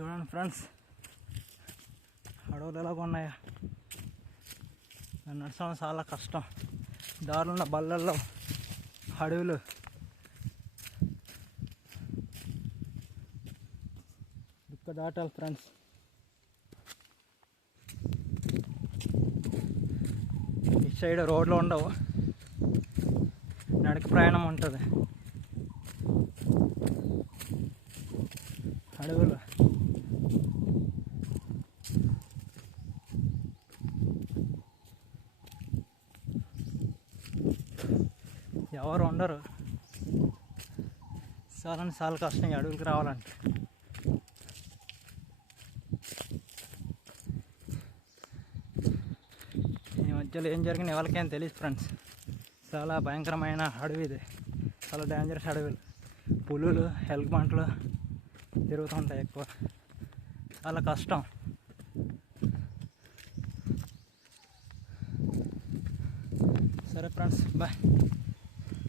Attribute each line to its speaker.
Speaker 1: చూడండి ఫ్రెండ్స్. అడవులు ఎలాగ ఉన్నాయా? నడచడం చాలా కష్టం. దారులున్న బల్లల్లో అడవులు. దుక్క దాటాలి ఫ్రెండ్స్. ఇటు సైడ్ రోడ్లు ఉండవు. నడక ప్రయాణం ఉంటుంది. అడవులు. ఎవరు ఉండరు. చాలా చాలా కష్టం ఈ అడవులకి రావాలంటే. ఈ మధ్యలో ఏం జరిగినా ఎవరికేం తెలియదు ఫ్రెండ్స్. చాలా భయంకరమైన అడవి ఇది. చాలా డేంజరస్ అడవులు. పులులు ఎలుగుబంట్లు తిరుగుతుంటాయి ఎక్కువ. చాలా కష్టం. సరే ఫ్రెండ్స్ బాయ్.